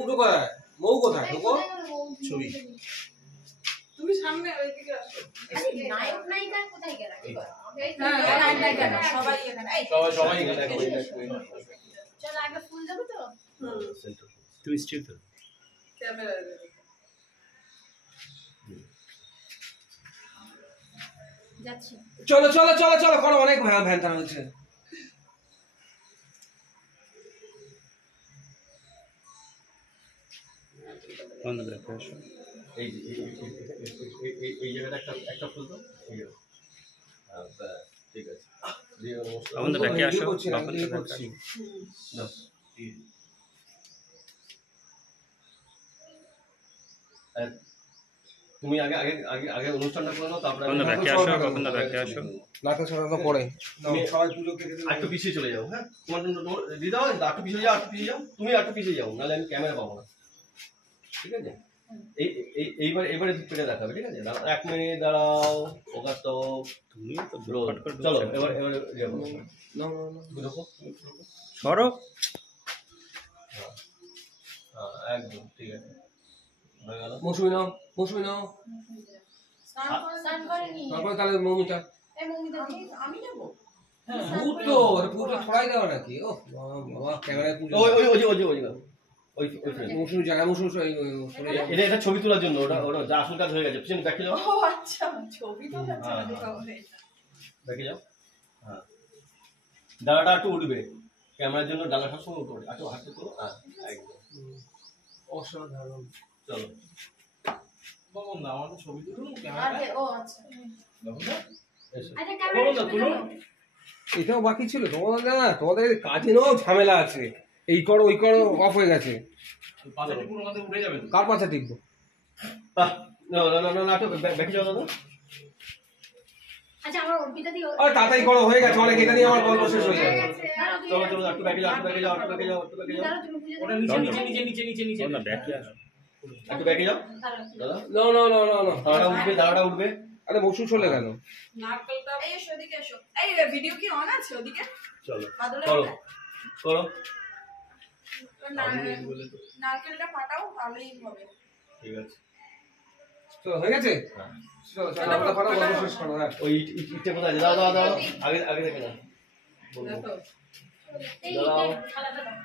উঠো কোথায়? মৌ কোথায়? ঢুকো। ছবি। তুমি সামনে ওইদিকে আসো। নায়ক নায়িকা কোথায় গেল? হ্যাঁ, নায়ক নায়িকা না, সবাই এখানে। সবাই এখানে চলো আগে ফুল দেবো তো। তুই স্ট্রিপ তো ক্যামেরা যাচ্ছি। চলো চলো চলো চলো করো, অনেক ভ্যান হয়েছে। এই জায়গাটা একটা ফুল তো ঠিক আছে। তুমি আগে আগে আগে আগে অনুষ্ঠানটা করে নাও, তারপরে পরে একটু পিছিয়ে চলে যাও। হ্যাঁ, তোমার জন্য দিদা একটু পিছিয়ে যাও, একটু পিছিয়ে যাও, তুমি একটু পিছিয়ে যাও, নাহলে আমি ক্যামেরা পাবো না। ঠিক আছে, এইবারে পেটে দেখাবে। ঠিক আছে, 1 মিনিট দাঁড়াও। ওকা তো তুমি চলো এবার সরো। একদম ঠিক আছে, হয়ে গেল। মৌসুমি নাও, মৌসুমি নাও। স্নান করেনি। তারপরে তাহলে মৌমিটা। এই মৌমিতা আমি নেবো। ভূত তো পুরোটা ছড়াই দেওয়া নাকি? ও বাবা, ক্যামেরায় পুজো। মৌসুমি জায়গা, মৌসুমি এটা ছবি তোলার জন্য। ওটা যা আসল কাজ হয়ে গেছে। পিছনে দেখে যাও। ও আচ্ছা, ছবি তো দেখে যাও। হ্যাঁ, ডালাটা একটু উঠবে ক্যামেরার জন্য, ডালা সবসময় উঠবে। একটু হাঁটতে তো একদম অসাধারণ। চলো না, আমাদের ছবি তুলুন ও আচ্ছা। আচ্ছা এটাও বাকি ছিল তোমাদের? না, তোমাদের কাজে নেওয়াও ঝামেলা আছে। এই করো ওই করো, অফ হয়ে গেছে। উঠে যাবে। কার পাছা টিকবো? দেখে যাও দাদা। আচ্ছা আমার অর্পিতা দি আরে তাড়াতাড়ি করো, হয়ে গেছে অনেক। এটা নিয়ে আমার গল্প শেষ হয়ে যাবে। চলো চলো, একটু ব্যাকে যাও, একটু ব্যাকে যাও, একটু ব্যাকে যাও, একটু ব্যাকে যাও। ওটা নিচে নিচে নিচে নিচে নিচে নিচে না ব্যাকে আসো, একটু ব্যাকে যাও দাদা। না না না না না, দাঁড়াটা উঠবে, দাঁড়াটা উঠবে। আরে মৌসুম চলে গেল। নারকেলটা এই এসো, ওদিকে এসো। এই ভিডিও কি অন আছে ওদিকে? চলো বাদলে করো করো। নারকেলটা ফাটাও, তাহলেই হবে। ঠিক আছে, চলো হয়ে গেছে। চলো চলো, আমরা ফাটাও, গল্প শেষ করো। হ্যাঁ, ওই ইটটা কোথায় আছে? দাও দাও দাও, আগে আগে দেখে না। দেখো এই খালাটা দাও।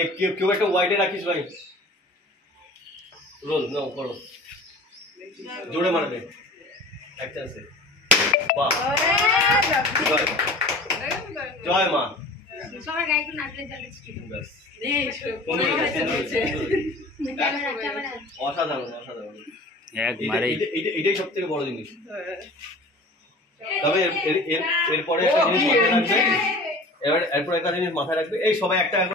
এই কেউ একটা ওয়াইডে রাখিস ভাই। রোল নাও, করো জোরে মারবে এক চান্সে। বাহ, জয় মা। সবার গায়ে একটু নারকেলের জল ছিটিয়ে দাও। ব্যাস, ক্যামেরা অসাধারণ অসাধারণ। একবারে এটাই সব থেকে বড় জিনিস। তবে এরপরে একটা জিনিস মাথায় রাখবে। এরপরে একটা জিনিস মাথায় রাখবে, এই সবাই একটা